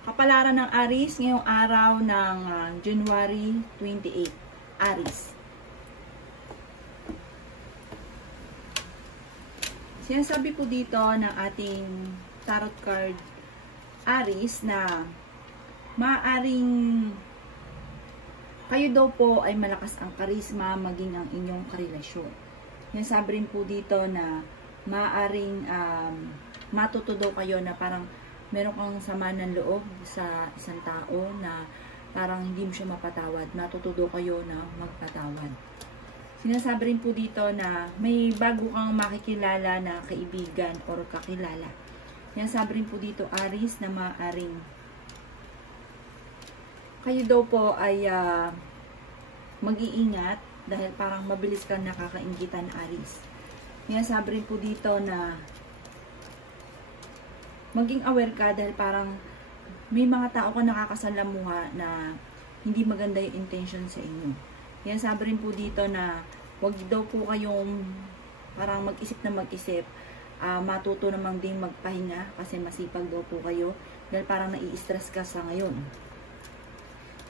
Kapalaran ng Aries ngayong araw ng January 28. Aries. Sinasabi po dito ng ating tarot card Aries na maaaring kayo daw po ay malakas ang karisma maging ang inyong karelasyon. Sinasabi rin po dito na maaaring matuto daw kayo na parang meron kang sama ng loob sa isang tao na parang hindi mo siya mapatawad. Matutudo kayo na magpatawad. Sinasabi rin po dito na may bago kang makikilala na kaibigan or kakilala. Sinasabi rin po dito, Aries, na maaring kayo daw po ay mag-iingat dahil parang mabilis kang nakakainggitan, Aries. Sinasabi rin po dito na maging aware ka dahil parang may mga tao ka nakakasalamuha na hindi maganda yung intention sa inyo. Yan, sabi rin po dito na wag daw po kayong parang mag-isip na mag-isip. Matuto namang din magpahinga kasi masipag daw po kayo dahil parang nai-stress ka sa ngayon.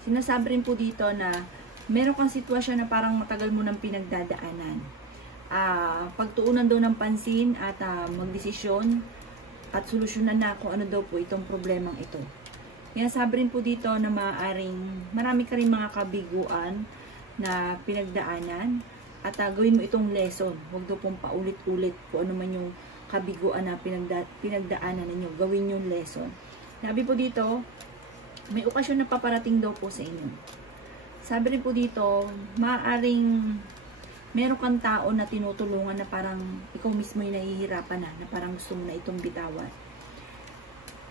Sinasabi rin po dito na meron kang sitwasyon na parang matagal mo nang pinagdadaanan. Pagtuunan daw ng pansin at magdesisyon at solusyonan na kung ano daw po itong problemang ito. Kaya sabi rin po dito na maaaring marami ka rin mga kabiguan na pinagdaanan at gawin mo itong lesson. Huwag daw pong paulit-ulit kung ano man yung kabiguan na pinagdaanan ninyo. Gawin yung lesson. Sabi po dito, may okasyon na paparating daw po sa inyo. Sabi rin po dito, maaaring meron kang tao na tinutulungan na parang ikaw mismo yung nahihirapan na parang gusto mo na itong bitawan.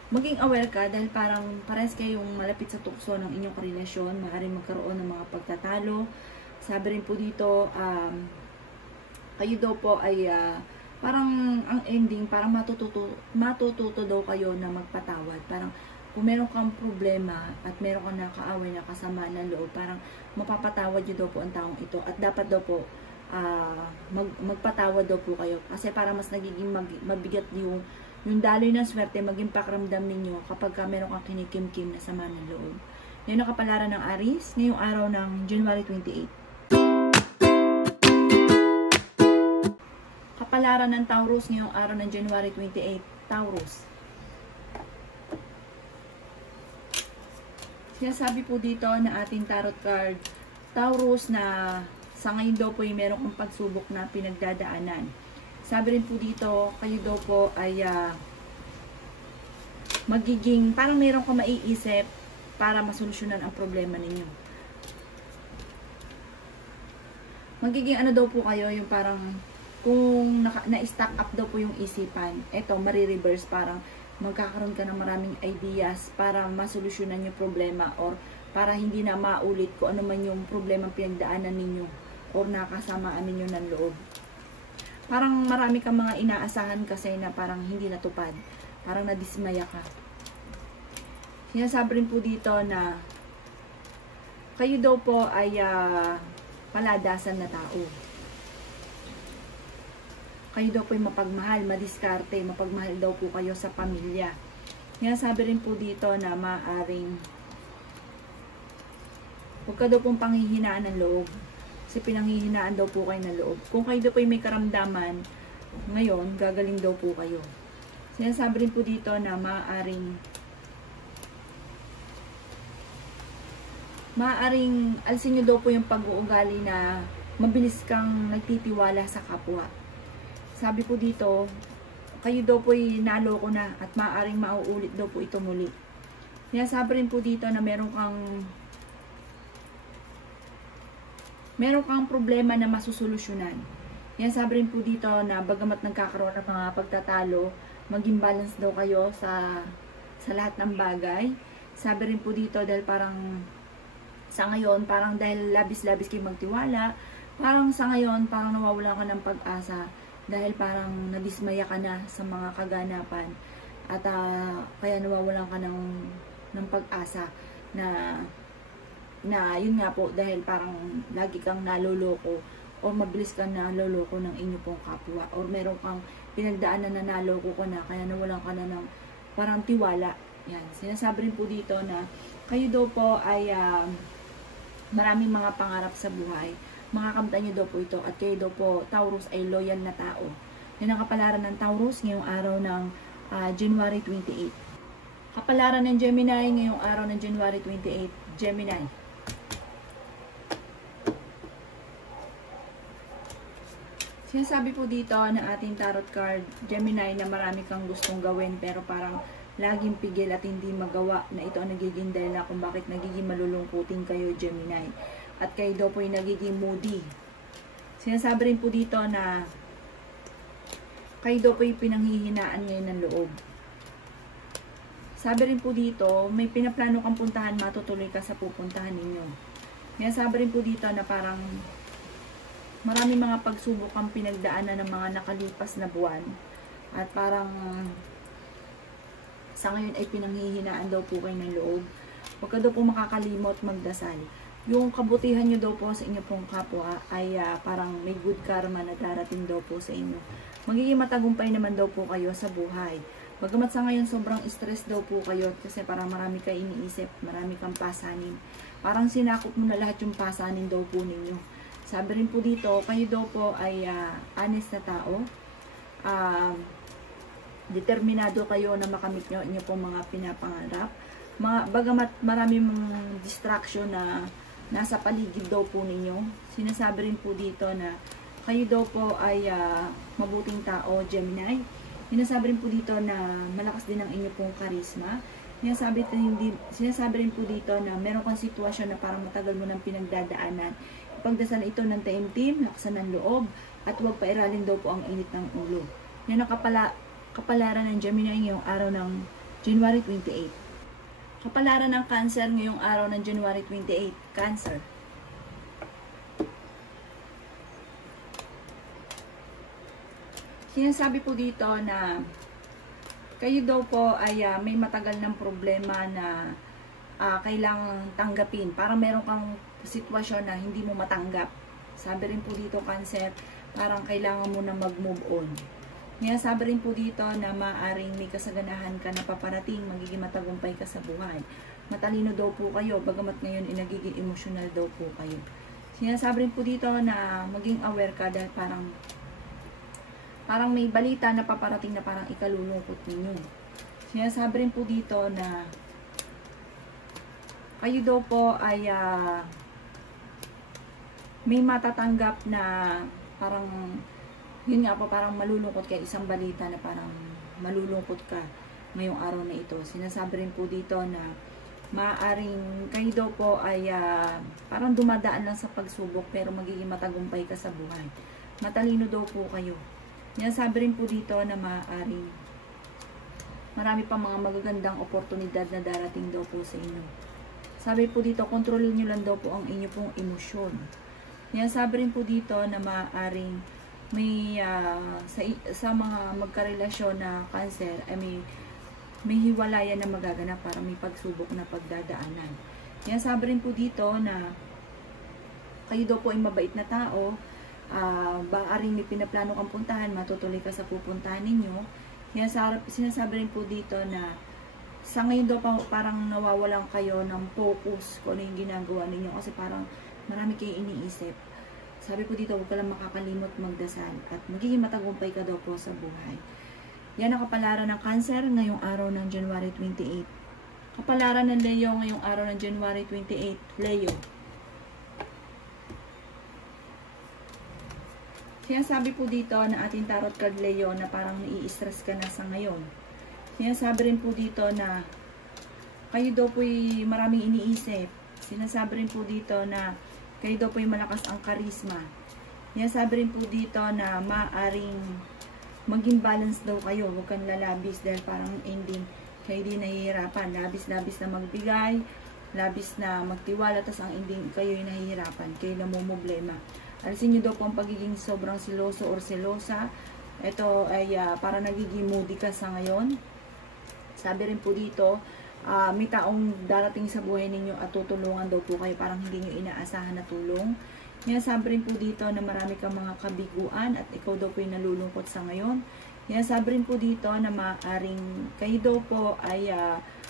Maging aware ka dahil parang parehas kayong malapit sa tukso ng inyong karelasyon, maaaring magkaroon ng mga pagtatalo. Sabi rin po dito, kayo daw po ay parang ang ending, parang matututo daw kayo na magpatawad. Parang kung meron kang problema at meron kang nakaaway na kasama ng loob, parang mapapatawad nyo daw po ang taong ito at dapat daw po magpatawad daw po kayo kasi para mas nagiging mabigat yung daloy ng swerte maging pakiramdam ninyo kapag meron kang kinikim-kim na sama ng loob. Yan ang kapalaran ng Aries ngayong araw ng January 28. Kapalaran ng Taurus ngayong araw ng January 28. Taurus. Sinasabi po dito na ating tarot card Taurus na sa ngayon daw po ay meron kong pagsubok na pinagdadaanan. Sabi rin po dito, kayo daw po ay magiging, parang meron kong maiisip para masolusyonan ang problema ninyo. Magiging ano daw po kayo, yung parang kung na-stack up daw po yung isipan, eto, marireverse, parang magkakaroon ka ng maraming ideas para masolusyonan yung problema or para hindi na maulit kung ano man yung problema pinagdaanan ninyo or nakasamaan ninyo ng loob. Parang marami kang mga inaasahan kasi na parang hindi natupad. Parang nadismaya ka. Sinasabi rin po dito na kayo daw po ay paladasan na tao. Kayo daw po ay mapagmahal, madiskarte, mapagmahal daw po kayo sa pamilya. Sinasabi rin po dito na maaring huwag ka daw pong panghihinaan ng loob. Kasi pinanghihinaan daw po kayo ng loob. Kung kayo daw po may karamdaman, ngayon, gagaling daw po kayo. Sinasabi rin po dito na maaaring alisin nyo daw po yung pag-uugali na mabilis kang nagtitiwala sa kapwa. Sabi po dito, kayo daw po ay naloko na at maaaring mauulit daw po ito muli. Sinasabi rin po dito na meron kang problema na masusolusyonan. Yan, sabi rin po dito na bagamat nagkakaroon ng mga pagtatalo, maging balance daw kayo sa lahat ng bagay. Sabi rin po dito dahil parang sa ngayon, parang dahil labis-labis kayo magtiwala, parang sa ngayon, parang nawawalan ka ng pag-asa dahil parang nadismaya ka na sa mga kaganapan at kaya nawawalan ka ng pag-asa na yun nga po dahil parang lagi kang naloloko o mabilis kang naloloko ng inyo pong kapwa or meron kang pinagdaanan na naloko ko na kaya nawalan ka na ng parang tiwala Yan, sinasabi rin po dito na kayo daw po ay maraming mga pangarap sa buhay. Makakamtan nyo daw po ito at kayo daw po, Taurus, ay loyal na tao. Yan ang kapalaran ng Taurus ngayong araw ng January 28. Kapalaran ng Gemini ngayong araw ng January 28. Gemini. Sinasabi po dito ng ating tarot card, Gemini, na marami kang gustong gawin pero parang laging pigil at hindi magawa, na ito ang nagiging dahilan kung bakit nagiging malulungkutin kayo, Gemini. At kayo daw po ay nagiging moody. Sinasabi rin po dito na kayo daw po ay pinanghihinaan ngayon ng loob. Sabi rin po dito, may pinaplano kang puntahan, matutuloy ka sa pupuntahan ninyo. Sinasabi rin po dito na parang marami mga pagsubok ang pinagdaanan ng mga nakalipas na buwan. At parang sa ngayon ay pinanghihinaan daw po kayo ng loob. Huwag ka daw po makakalimot magdasal. Yung kabutihan nyo daw po sa inyo pong kapwa ay parang may good karma na darating daw po sa inyo. Magiging matagumpay naman daw po kayo sa buhay. Bagamat sa ngayon sobrang stress daw po kayo kasi parang marami kayo iniisip, marami kang pasanin. Parang sinakop mo na lahat yung pasanin daw po ninyo. Sabi rin po dito, kayo daw po ay honest na tao. Determinado kayo na makamit nyo inyo pong mga pinapangarap. Bagamat maraming mga distraction na nasa paligid daw po ninyo, sinasabi rin po dito na kayo daw po ay mabuting tao, Gemini. Sinasabi rin po dito na malakas din ang inyo pong karisma. Sinasabi rin po dito na meron kang sitwasyon na parang matagal mo nang pinagdadaanan. Ipagdasal ito ng taimtim, lakasan ng loob, at huwag pairalin daw po ang init ng ulo. Yan ang kapalaran ng Gemini ngayong araw ng January 28. Kapalaran ng Cancer ngayong araw ng January 28. Cancer. Sinasabi po dito na kayo daw po ay may matagal ng problema na kailangang tanggapin. Parang meron kang sitwasyon na hindi mo matanggap. Sabi rin po dito, Cancer, parang kailangan mo na mag-move on. Ngayon, sabi rin po dito na maaring may kasaganahan ka na paparating, magiging matagumpay ka sa buhay. Matalino daw po kayo, bagamat ngayon nagiging emotional daw po kayo. Sinasabi rin po dito na maging aware ka dahil parang may balita na paparating na parang ikalulungkot ninyo. Sinasabi rin po dito na kayo daw po ay may matatanggap na parang yun nga po, parang malulungkot ka, isang balita na parang malulungkot ka ngayong araw na ito. Sinasabi rin po dito na maaaring kayo daw po ay parang dumadaan lang sa pagsubok pero magiging matagumpay ka sa buhay. Matalino daw po kayo. Sinasabi rin po dito na maaaring marami pa mga magagandang oportunidad na darating daw po sa inyo. Sabi po dito, kontrolin nyo lang daw po ang inyo pong emosyon. Sinasabi rin po dito na maaaring may sa mga magkarelasyon na Cancer ay may hiwalayan na magaganap para may pagsubok na pagdadaanan. Sinasabi rin po dito na kayo daw po ay mabait na tao. Baaring may pinaplano kang puntahan, matutuloy ka sa pupuntahan ninyo. Sinasabi rin po dito na sa ngayon daw parang nawawalan kayo ng focus kung ano yung ginagawa ninyo kasi parang marami kayong iniisip. Sabi po dito, huwag ka lang makakalimot magdasal at magiging matagumpay ka daw po sa buhay. Yan ang kapalaran ng Cancer ngayong araw ng January 28. Kapalaran ng Leo ngayong araw ng January 28. Leo. Sinasabi po dito na ating tarot card Leo na parang nai-stress ka na sa ngayon. Sinasabi rin po dito na kayo daw po'y maraming iniisip. Sinasabi rin po dito na kayo daw po'y malakas ang karisma. Sinasabi rin po dito na maaring maging balance daw kayo. Huwag kang lalabis dahil parang ending kayo din nahihirapan. Labis-labis na magbigay, labis na magtiwala, tas ang ending kayo'y nahihirapan. Kayo namumblema. Alisin nyo daw po ang pagiging sobrang siloso or selosa. Ito ay para nagiging moody ka sa ngayon. Sabi rin po dito, may taong darating sa buhay ninyo at tutulungan daw po kayo, parang hindi nyo inaasahan na tulong. Sabi rin po dito na marami kang mga kabiguan at ikaw daw po yung nalulungkot sa ngayon. Sabi rin po dito na maaaring kayo daw po ay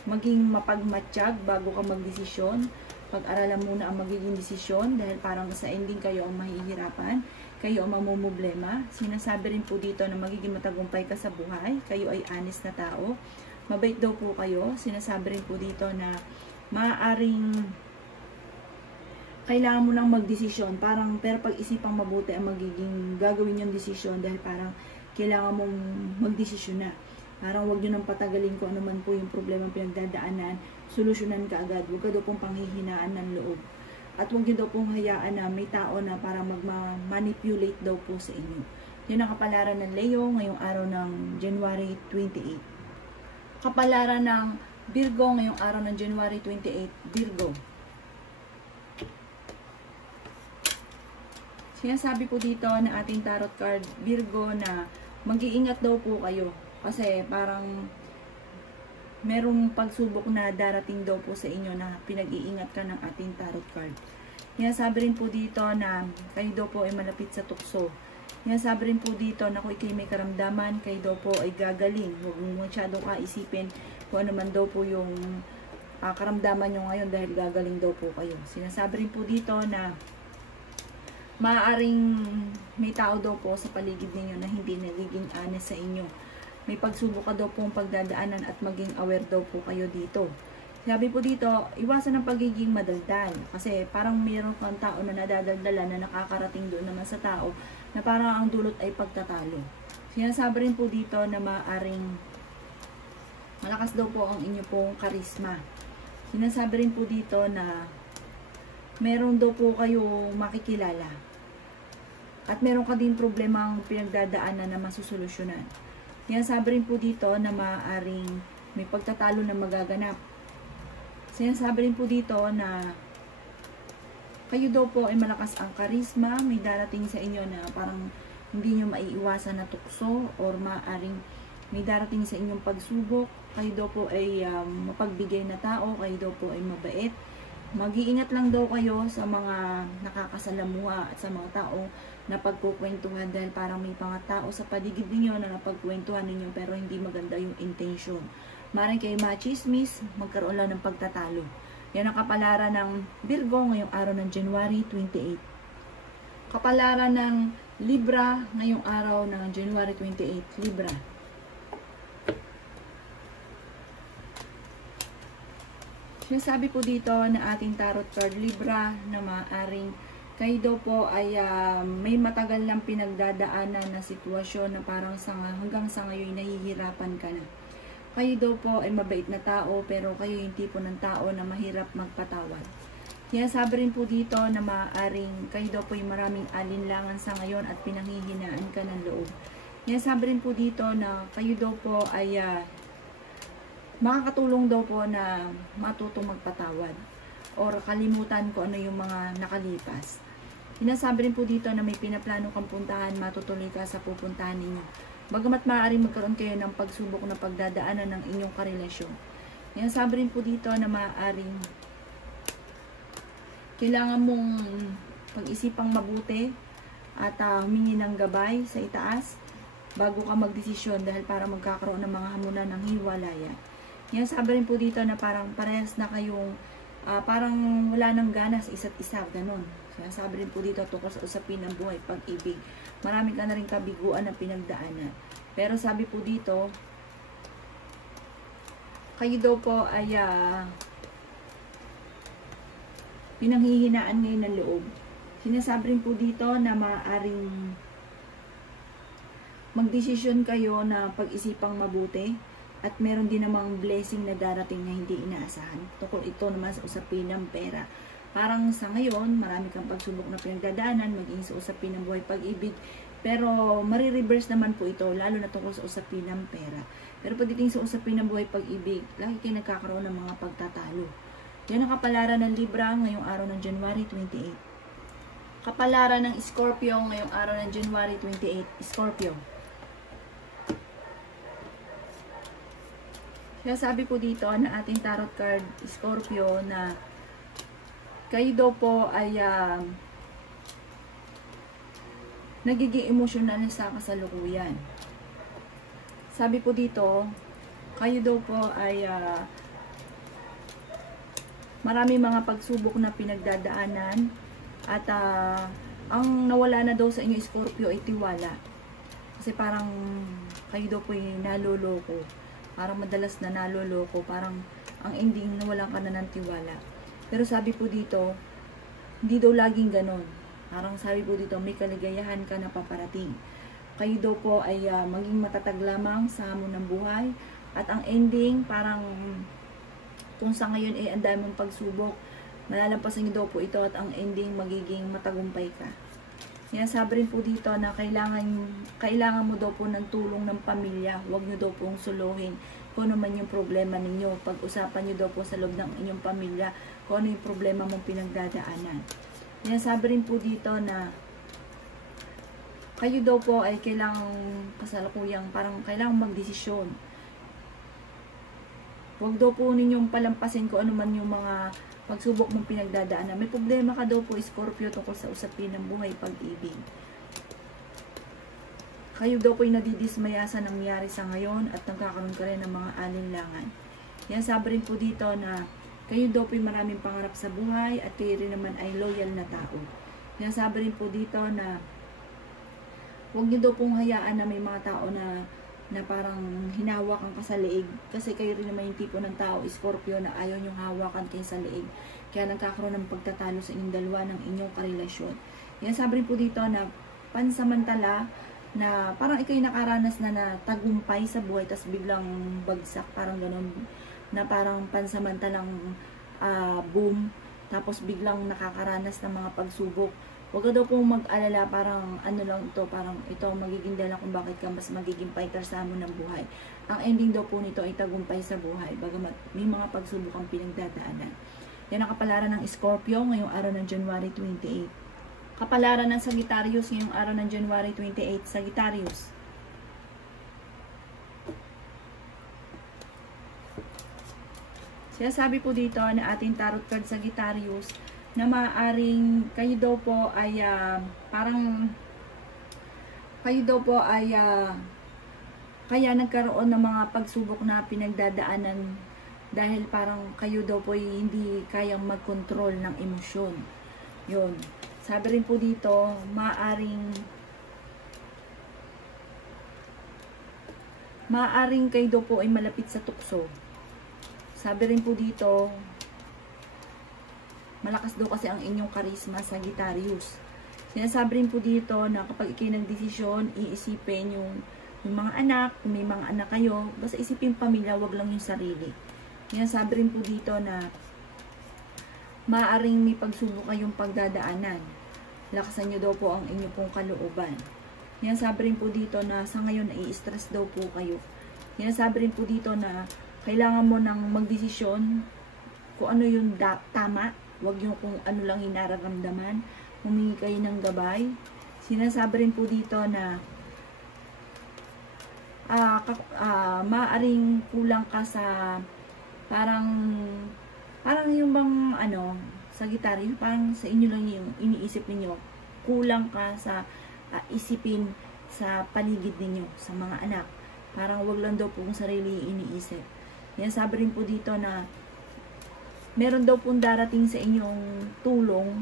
maging mapagmatsyag bago ka magdesisyon. Pag-aralan muna ang magiging desisyon dahil parang sa ending kayo ang mahihirapan, kayo ang mamumblema. Sinasabi rin po dito na magiging matagumpay ka sa buhay, kayo ay honest na tao. Mabait daw po kayo. Sinasabi rin po dito na maaaring kailangan mo lang magdesisyon, pero pag-isipang mabuti ang magiging gagawin yung desisyon dahil parang kailangan mong magdesisyon na. Parang huwag nyo nang patagalin kung ano man po yung problema pinagdadaanan, solusyonan ka agad. Huwag ka daw pong panghihinaan ng loob. At huwag nyo daw pong hayaan na may tao na para mag-manipulate daw po sa inyo. Yun ang kapalaran ng Leo ngayong araw ng January 28. Kapalaran ng Virgo ngayong araw ng January 28. Virgo. Sinasabi po dito na ating tarot card, Virgo, na mag-iingat daw po kayo. Kasi parang merong pagsubok na darating daw po sa inyo na pinag-iingat ka ng ating tarot card. Sinasabi rin po dito na kayo daw po ay malapit sa tukso. Sinasabi rin po dito na kung ikay may karamdaman, kayo daw po ay gagaling. Huwag mo masyadong kaisipin kung ano man daw po yung karamdaman nyo ngayon dahil gagaling daw po kayo. Sinasabi rin po dito na maaaring may tao daw po sa paligid ninyo na hindi nagiging honest sa inyo. May pagsubok ka daw pong pagdadaanan at maging aware daw po kayo dito. Sabi po dito, iwasan ang pagiging madaldal. Kasi parang mayroon kang tao na nadadaldala na nakakarating doon naman sa tao na parang ang dulot ay pagtatalo. Sinasabi rin po dito na maaaring malakas daw po ang inyo pong karisma. Sinasabi rin po dito na meron daw po kayo makikilala. At meron ka din problemang pinagdadaanan na masusolusyonan. Sinasabi rin po dito na maaaring may pagtatalo na magaganap. Sinasabi rin po dito na kayo daw po ay malakas ang karisma, may darating sa inyo na parang hindi nyo maiiwasan na tukso or maaaring may darating sa inyong pagsubok. Kayo daw po ay mapagbigay na tao, kayo daw po ay mabait. Mag-iingat lang daw kayo sa mga nakakasalamuha at sa mga tao na pagkukwentuhan dahil parang may mga tao sa paligid ninyo na napagkwentuhan ninyo pero hindi maganda yung intention. Maring kayo machismis, magkaroon lang ng pagtatalo. Yan ang kapalaran ng Virgo ngayong araw ng January 28. Kapalaran ng Libra ngayong araw ng January 28. Libra. Sinasabi po dito na ating tarot card Libra na maaaring kayo daw po ay may matagal lang pinagdadaanan na sitwasyon na parang hanggang sa ngayon nahihirapan ka na. Kayo daw po ay mabait na tao pero kayo yung tipo ng tao na mahirap magpatawad. Sinasabi rin po dito na maaaring kayo daw po ay maraming alinlangan sa ngayon at pinanghihinaan ka ng loob. Sinasabi rin po dito na kayo daw po ay makakatulong daw po na matutong magpatawad or kalimutan ko ano yung mga nakalipas. Sinasabi rin po dito na may pinaplano kang puntahan, matutuloy ka sa pupuntahan ninyo. Bagamat maaaring magkaroon kayo ng pagsubok na pagdadaanan ng inyong karelasyon. Sinasabi rin po dito na maaaring kailangan mong pag-isipang mabuti at humingi ng gabay sa itaas bago ka magdesisyon dahil para magkakaroon ng mga hamunan ng hiwalayan. Sinasabi rin po dito na parang parehas na kayong parang wala nang gana sa isa't isa, ganun. Sinasabi rin po dito tungkol sa usapin ng buhay, pag-ibig. Marami ka na rin kabiguan na pinagdaanan. Pero sabi po dito, kayo daw po ay pinanghihinaan ngayon ng loob. Sinasabi rin po dito na maaaring magdesisyon kayo na pag-isipang mabuti. At meron din namang blessing na darating na hindi inaasahan. Tungkol ito naman sa usapin ng pera. Parang sa ngayon, marami kang pagsubok na pinagdadaanan, maging sa usapin ng buhay pag-ibig. Pero marireverse naman po ito, lalo na tungkol sa usapin ng pera. Pero pagdating sa usapin ng buhay pag-ibig, lagi kayo nagkakaroon ng mga pagtatalo. Yan ang kapalaran ng Libra ngayong araw ng January 28. Kapalaran ng Scorpio ngayong araw ng January 28. Scorpio. Kaya sabi po dito na ating tarot card Scorpio na kayo daw po ay nagiging emosyonal sa kasalukuyan. Sabi po dito, kayo daw po ay marami mga pagsubok na pinagdadaanan at ang nawala na daw sa inyo Scorpio ay tiwala. Kasi parang kayo daw po ay naloloko. Parang madalas na naloloko. Parang ang ending nawalan ka na ng tiwala. Pero sabi po dito, hindi daw laging ganon. Parang sabi po dito, may kaligayahan ka na paparating. Kayo daw po ay maging matatag lamang sa hamon ng buhay. At ang ending, parang kung sa ngayon ay ang dami mong pagsubok, malalampasan niyo daw po ito at ang ending magiging matagumpay ka. Yan, sabi rin po dito na kailangan mo daw po ng tulong ng pamilya. Huwag niyo daw pong suluhin kung ano man yung problema ninyo. Pag-usapan niyo daw po sa loob ng inyong pamilya kung ano yung problema mong pinagdadaanan. Yan, sabi rin po dito na kayo daw po ay kasalukuyang parang kailangang magdesisyon. Huwag daw po ninyong palampasin kung ano man yung mga pagsubok mong pinagdadaanan. May problema ka daw po, Scorpio, tungkol sa usapin ng buhay, pag-ibig. Kayo daw po ay nadidismaya sa nangyari sa ngayon at nagkakaroon ka rin ng mga alinlangan. Yan, sabi rin po dito na kayo daw po ay maraming pangarap sa buhay at kayo rin naman ay loyal na tao. Yan, sabi rin po dito na huwag niyo daw pong hayaan na may mga tao na parang hinahawakan ka sa leeg. Kasi kayo rin naman yung tipo ng tao, Scorpio, na ayaw niyong hawakan kayo sa leeg. Kaya nagkakaroon ng pagtatalo sa inyong dalawa ng inyong karelasyon. Yan, sabi rin po dito na pansamantala na parang ikaw yung nakaranas na tagumpay sa buhay, tas biglang bagsak, parang ganun, na parang pansamantalang boom, tapos biglang nakakaranas ng mga pagsubok. Huwag ka daw pong mag-alala, parang ano lang ito, parang ito magiging dala kung bakit ka mas magiging fighter sa hamon ng buhay. Ang ending daw po nito ay tagumpay sa buhay, bagamat may mga pagsubok ang pinagdadaanan. Yan ang kapalaran ng Scorpio ngayong araw ng January 28. Kapalaran ng Sagittarius ngayong araw ng January 28. Sagittarius. Sinasabi po dito na ating tarot card Sagittarius na maaaring kayo daw po ay kaya nagkaroon ng mga pagsubok na pinagdadaanan dahil parang kayo daw po ay hindi kayang mag-control ng emosyon. Yun. Sabi rin po dito, maaaring kayo daw po ay malapit sa tukso. Sabi rin po dito, malakas daw kasi ang inyong karisma, Sagittarius. Sinasabi rin po dito na kapag ikay nagdesisyon, iisipin yung mga anak, kung may mga anak kayo, basta isipin pamilya, wag lang yung sarili. Sinasabi rin po dito na maaaring may pagsubok kayong pagdadaanan. Lakasan nyo daw po ang inyong pong kalooban. Sinasabi rin po dito na sa ngayon nai-stress daw po kayo. Sinasabi rin po dito na kailangan mo nang magdesisyon kung ano yung tama. Huwag yung kung ano lang yung nararamdaman. Humingi kayo ng gabay. Sinasabi rin po dito na maaaring kulang ka sa parang yung bang Sagittarius, parang sa inyo lang yung iniisip ninyo. Kulang ka sa isipin sa paligid ninyo, sa mga anak. Parang wag lang daw po kung sarili iniisip. Sabi rin po dito na meron daw pong darating sa inyong tulong,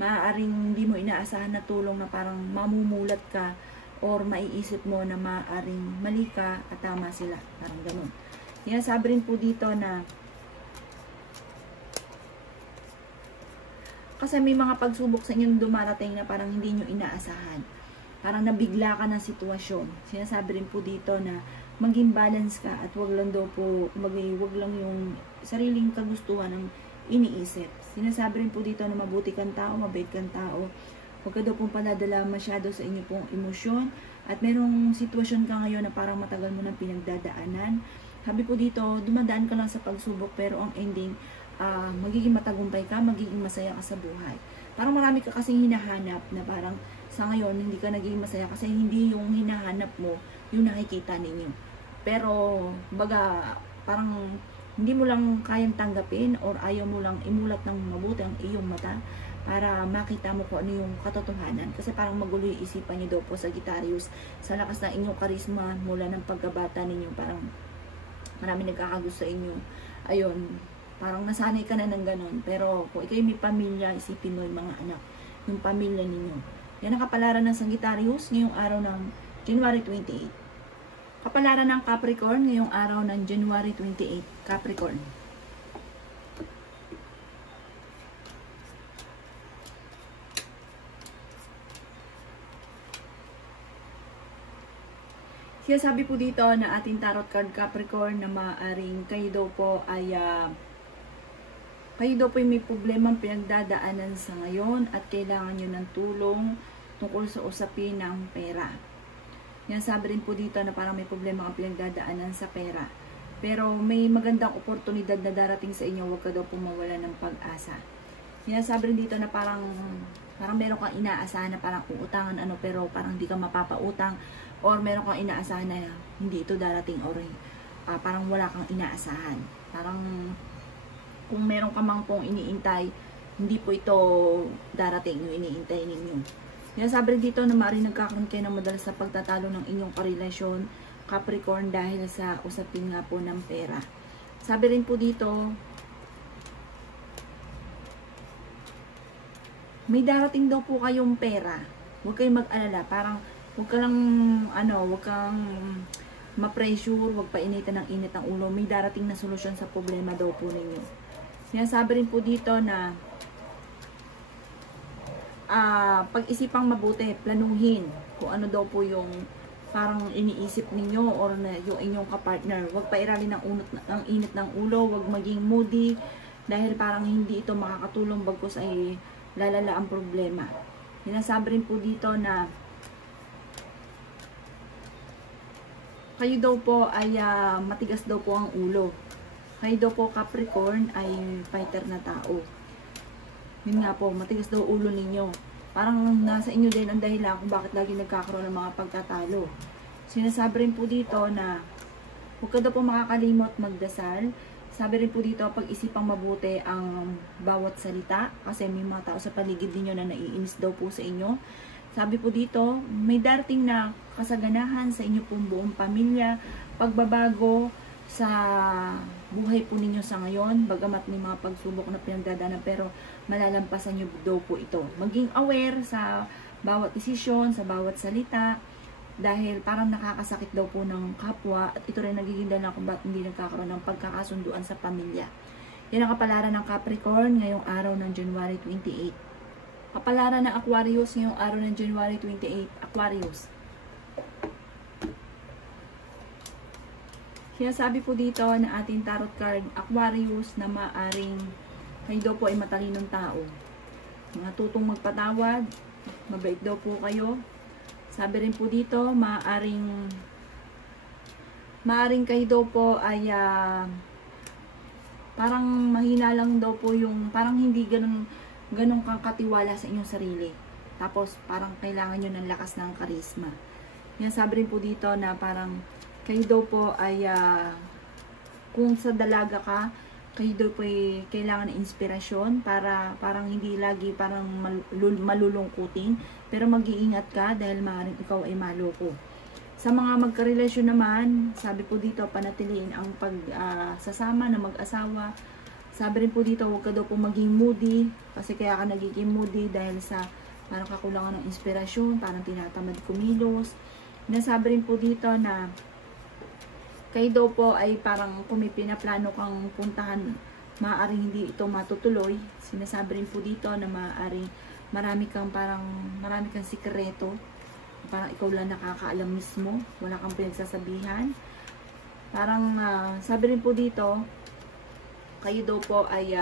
maaaring hindi mo inaasahan na tulong na parang mamumulat ka or maiisip mo na maaaring mali ka at tama sila. Parang ganun. Sabi rin po dito na kasi may mga pagsubok sa inyong dumarating na parang hindi nyo inaasahan. Parang nabigla ka ng sitwasyon. Sinasabi rin po dito na maging balance ka at wag lang daw po, wag lang yung sariling kagustuhan ng iniisip. Sinasabi rin po dito na mabuti kang tao, mabait kang tao. Huwag ka daw pong panadala masyado sa inyo pong emosyon. At merong sitwasyon ka ngayon na parang matagal mo nang pinagdadaanan. Sabi po dito, dumadaan ka lang sa pagsubok pero ang ending, magiging matagumpay ka, magiging masaya ka sa buhay. Parang marami ka kasing hinahanap na parang sa ngayon hindi ka naging masaya kasi hindi yung hinahanap mo yung nakikita ninyo. Pero baga parang hindi mo lang kayang tanggapin or ayaw mo lang imulat ng mabuti ang iyong mata para makita mo kung ano yung katotohanan. Kasi parang magulo yung isipan niyo daw po, Sagittarius, sa lakas ng inyong karisma mula ng pagkabata ninyo. Parang marami nagkakagusto sa inyo. Ayun, Parang nasanay ka na ng ganun. Pero kung ikaw may pamilya, isipin mo yung mga anak, yung pamilya ninyo. Yan ang kapalaran ng Sagittarius ngayong araw ng January 28. Kapalaran ng Capricorn ngayong araw ng January 28. Capricorn. Kaya sabi po dito na ating tarot card Capricorn na maaaring kayo daw po ay may problemang pinagdadaanan sa ngayon at kailangan nyo ng tulong tungkol sa usapin ng pera. Yan sabi rin po dito na parang may problema kang pinagdadaanan sa pera. Pero may magandang oportunidad na darating sa inyo, huwag ka daw pumawala ng pag-asa. Yan sabi rin dito na parang meron kang inaasahan na parang uutangan pero parang hindi ka mapapautang. Or meron kang inaasahan na hindi ito darating or parang wala kang inaasahan. Parang kung meron ka mang pong iniintay, hindi po ito darating yung iniintay ninyo. Yan sabi rin dito na maaaring nagkakaroon kayo ng madalas sa pagtatalo ng inyong karelasyon, Capricorn, dahil sa usapin nga po ng pera. Sabi rin po dito, may darating daw po kayong pera. Huwag kayong mag-alala. Parang huwag kang ma-pressure, huwag painitan ng init ang ulo. May darating na solusyon sa problema daw po ninyo. Sinasabi rin po dito na pag-isipang mabuti, planuhin kung ano daw po yung parang iniisip ninyo or na yung inyong kapartner. Huwag pairalin ng init ng ulo, huwag maging moody dahil parang hindi ito makakatulong bagkus ay lalala ang problema. Sinasabi rin po dito na kayo daw po ay matigas daw po ang ulo. Kayo daw po Capricorn ay fighter na tao. Yun nga po, matigas daw ulo ninyo. Parang nasa inyo din ang dahilan kung bakit lagi nagkakaroon ng mga pagtatalo. Sinasabi rin po dito na huwag ka daw po makakalimot magdasal. Sabi rin po dito, pag-isipang mabuti ang bawat salita kasi may mga tao sa paligid ninyo na naiinis daw po sa inyo. Sabi po dito, may darating na kasaganahan sa inyo pong buong pamilya, pagbabago sa buhay po ninyo sa ngayon, bagamat may mga pagsubok na pinagdadaanan pero malalampasan nyo daw po ito. Maging aware sa bawat desisyon, sa bawat salita, dahil parang nakakasakit daw po ng kapwa at ito rin nagiging dahilan kung bakit hindi nagkakaroon ng pagkakasunduan sa pamilya. Yan ang kapalaran ng Capricorn ngayong araw ng January 28. Kapalaran ng Aquarius ngayong araw ng January 28. Aquarius. Kaya sabi po dito na ating tarot card Aquarius na maaring kayo daw po ay matalinong tao. Matutong magpatawad, mabait daw po kayo. Sabi rin po dito, maaring kayo daw po ay parang mahina lang daw po yung, parang hindi ganun kang katiwala sa inyong sarili. Tapos parang kailangan nyo ng lakas ng karisma. Yan sabi rin po dito na parang kayo daw po ay kung sa dalaga ka, kayo daw po ay kailangan ng inspirasyon para parang hindi lagi parang malulungkutin, pero mag-iingat ka dahil maaaring ikaw ay maloko. Sa mga magkarelasyon naman, sabi po dito panatiliin ang pagsasama na mag-asawa. Sabi rin po dito, huwag ka daw po maging moody kasi kaya ka nagiging moody dahil sa parang kakulangan ng inspirasyon, parang tinatamad kumilos. Nasabi rin po dito na kayo daw po ay parang kung may pinaplano kang puntahan, maaaring hindi ito matutuloy. Sinasabi rin po dito na maaaring marami kang sikreto. Parang ikaw lang nakakaalam mismo. Wala kang pinagsasabihan. Parang sabi rin po dito, kayo daw po ay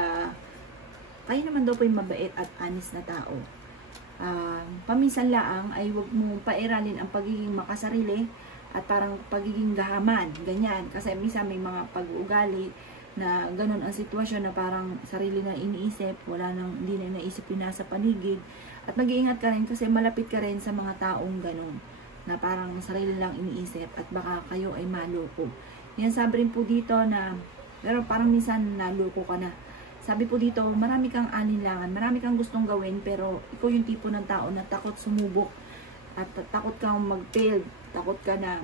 kayo naman daw po ay mabait at honest na tao. Paminsan laang ay huwag mo pairalin ang pagiging makasarili at parang pagiging gahaman, ganyan. Kasi minsan may mga pag-uugali na ganun ang sitwasyon na parang sarili na iniisip, hindi na naisip yung nasa paligid. At mag-iingat ka rin kasi malapit ka rin sa mga taong ganun, na parang sarili lang iniisip at baka kayo ay maloko. Yan sabi rin po dito na, pero parang minsan naloko ka na. Sabi po dito, marami kang alinlangan, marami kang gustong gawin, pero ikaw yung tipo ng tao na takot sumubok at takot kang mag-fail, takot ka na,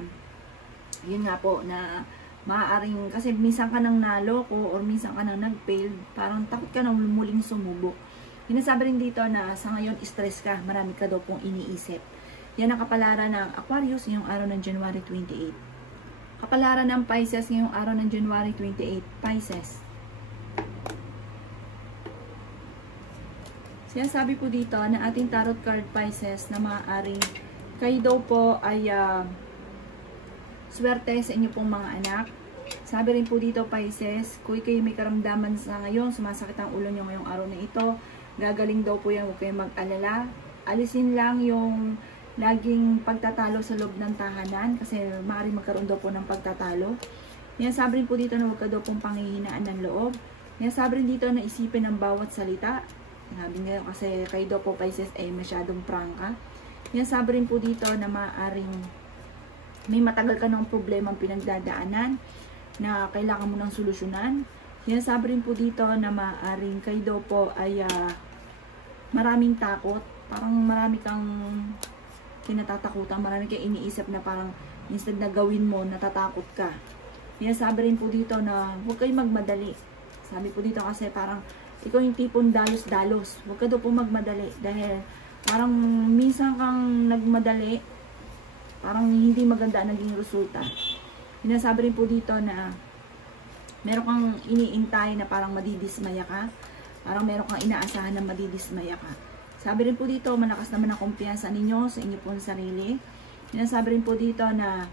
yun nga po, na Maaaring, kasi minsan ka nang naloko or minsan ka nang nag-failed, parang takot ka nang muling sumubok. Sinasabi rin dito na sa ngayon stress ka, marami ka daw pong iniisip. Yan ang kapalaran ng Aquarius ngayong araw ng January 28. Kapalaran ng Pisces ngayong araw ng January 28. Pisces. Sinasabi po dito na ating tarot card Pisces na maaaring kayo daw po ay swerte sa inyo pong mga anak. Sabi rin po dito Pisces, kung kayo may karamdaman sa ngayon, sumasakit ang ulo nyo ngayong araw na ito, gagaling daw po yan, huwag kayong mag-alala. Alisin lang yung laging pagtatalo sa loob ng tahanan kasi maaaring magkaroon daw po ng pagtatalo. Sabi rin po dito na huwag ka daw pong panghihinaan ng loob. Sabi rin dito na isipin ang bawat salita. Sabi nga kasi kayo daw po Pisces ay masyadong prangka. Sabi rin po dito na maaaring may matagal ka ng problemang pinagdadaanan na kailangan mo ng solusyonan. Sabi rin po dito na maaaring kayo daw po ay maraming takot. Parang marami kang kinatatakutan, marami kang iniisip na parang instead na gawin mo, natatakot ka. Sabi rin po dito na huwag kayong magmadali. Sabi po dito kasi parang ikaw yung tipong dalos-dalos. Huwag ka daw po magmadali. Dahil parang minsan kang nagmadali, parang hindi maganda naging resulta. Sinasabi rin po dito na meron kang iniintay na parang madidismaya ka. Parang meron kang inaasahan na madidismaya ka. Sabi rin po dito, malakas naman ang kumpiyansa ninyo sa inyo pong sarili. Sinasabi rin po dito na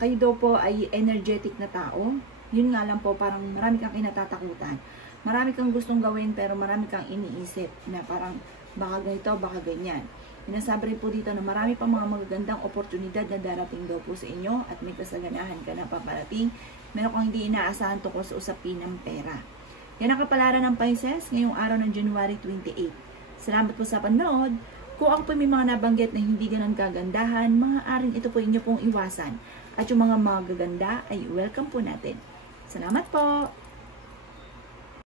kayo daw po ay energetic na tao. Yun nga lang po, parang marami kang kinatatakutan. Marami kang gustong gawin pero marami kang iniisip na parang baka ganito, baka ganyan. Sinasabi rin po dito na marami pang mga magagandang oportunidad na darating daw po sa inyo at may kasaganahan ka na paparating. Meron kang hindi inaasahan tungkol sa usapin ng pera. Yan ang kapalaran ng Pisces ngayong araw ng January 28. Salamat po sa panood. Kung ako po may mga nabanggit na hindi ganun kagandahan, mga aring ito po inyo pong iwasan. At yung mga magaganda ay welcome po natin. Salamat po!